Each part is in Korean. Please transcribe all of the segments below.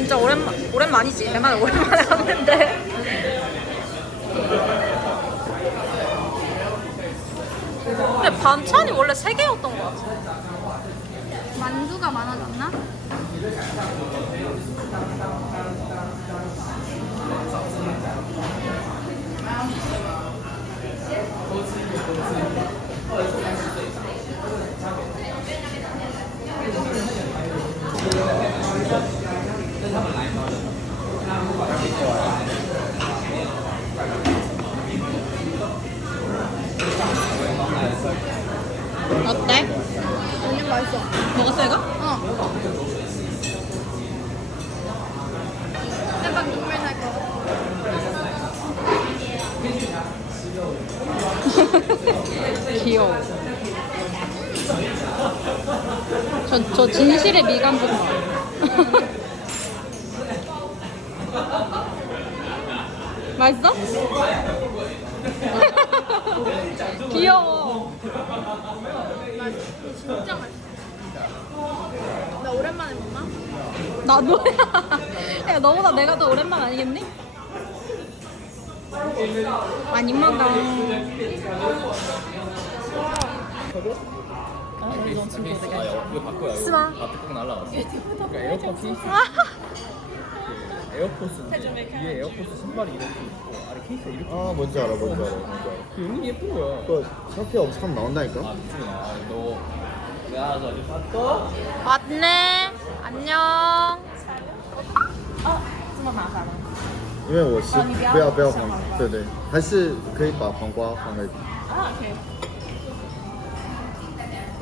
진짜 오랜만 오랜만이지. 내말 오랜만에 왔는데. 근데 반찬이 원래 세 개였던 것 같아. 만두가 많아졌나? 어때? 완전 맛있어. 먹었어 이거? 어. 대박 눈물 날 거. 귀여워. 저, 저 진실의 미간 좀 봐. 맛있어? 귀여워. 진짜 맛있어. 나 오랜만에 먹나? 나도. 야, 너보다 내가 더 오랜만 아니겠니? 많이 먹어. 이거 바꿔야 이거 스마. 앞에 꼭 날라갔어. 그러니까 에어팟 케이스. 그 에어포스인데 뒤에 에어포스 신발이 이렇게 있고 아래 케이스가 이렇게. 아 뭔지 알아 뭔지 알아 뭔지 알아 그 은근히 예쁜 거야. 그거 서피 엄청 나온다니까 아 미친아, 아, 너 내가 알아서 아주 샀어? 왔네. 안녕. 因为我是不要不要黄对对还是可以把黄瓜放在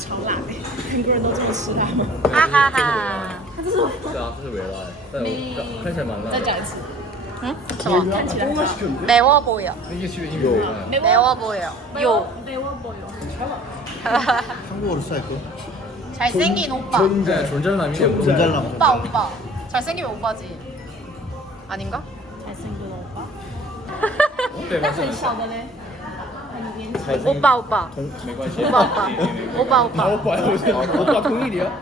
超辣的，很多人都这么吃它吗？哈哈哈。是啊，这是维拉，但我看起来蛮辣的。再讲一次。 응? 잠깐. 매워 보여. 이게 지금 이미 요. 매워 보여. 요. 한국어로 시작할까? 잘생긴 오빠. 존재 존잘남이네. 뭐. 존잘남 오빠 오빠. 잘생기면 오빠지. 아닌가? 네 맞아요. 오빠 오빠. 오빠 오빠. 오빠 오빠. 오빠야. 오빠 동일이야?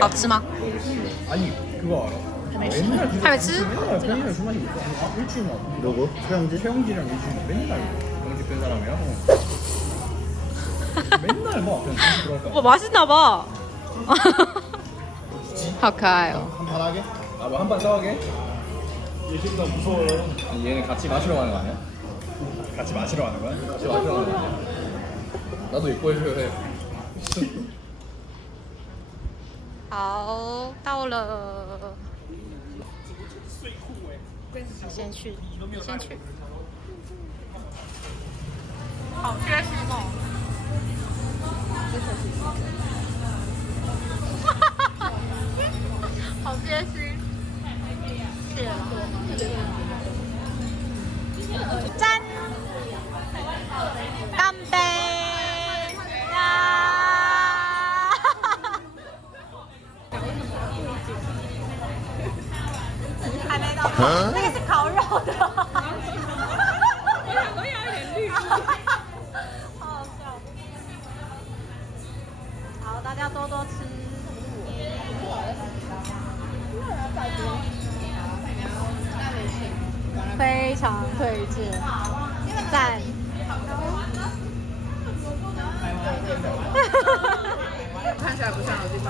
앞치마. 아니 그거 알아? 맨날 그 할매치? 맨날 있어. 아, 일주일 만. 누구? 최영지? 최영지랑 일주일 맨날 경직 된 사람이야? 맨날 뭐 그냥 다시 들어갈 오빠 맛있나 봐. 하카요. 한판 하게? 아뭐 한 판 싸우게? 무서워요. 아니, 얘는 같이 마시러 가는 거 아니야? 같이 마시러 가는 거야? 같이 마시러 가는 거 아니야? 나도 입고 해줘야 해. 好，到了。先去，先去。好贴心哦。 那个是烤肉的。我想说要有点绿。好好笑。好，大家多多吃。非常推荐，赞。看起来不像有地方。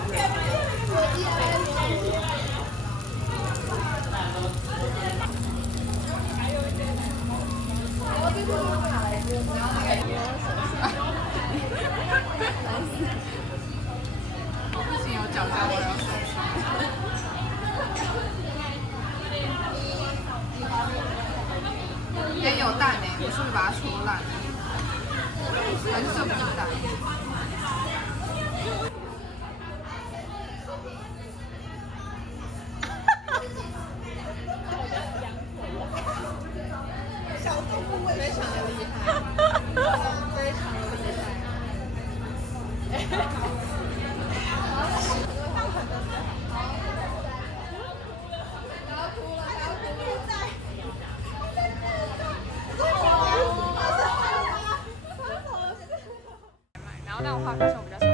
也有有蛋诶，我是不是把它戳烂？还是不是蛋？然后那我化妆时候比较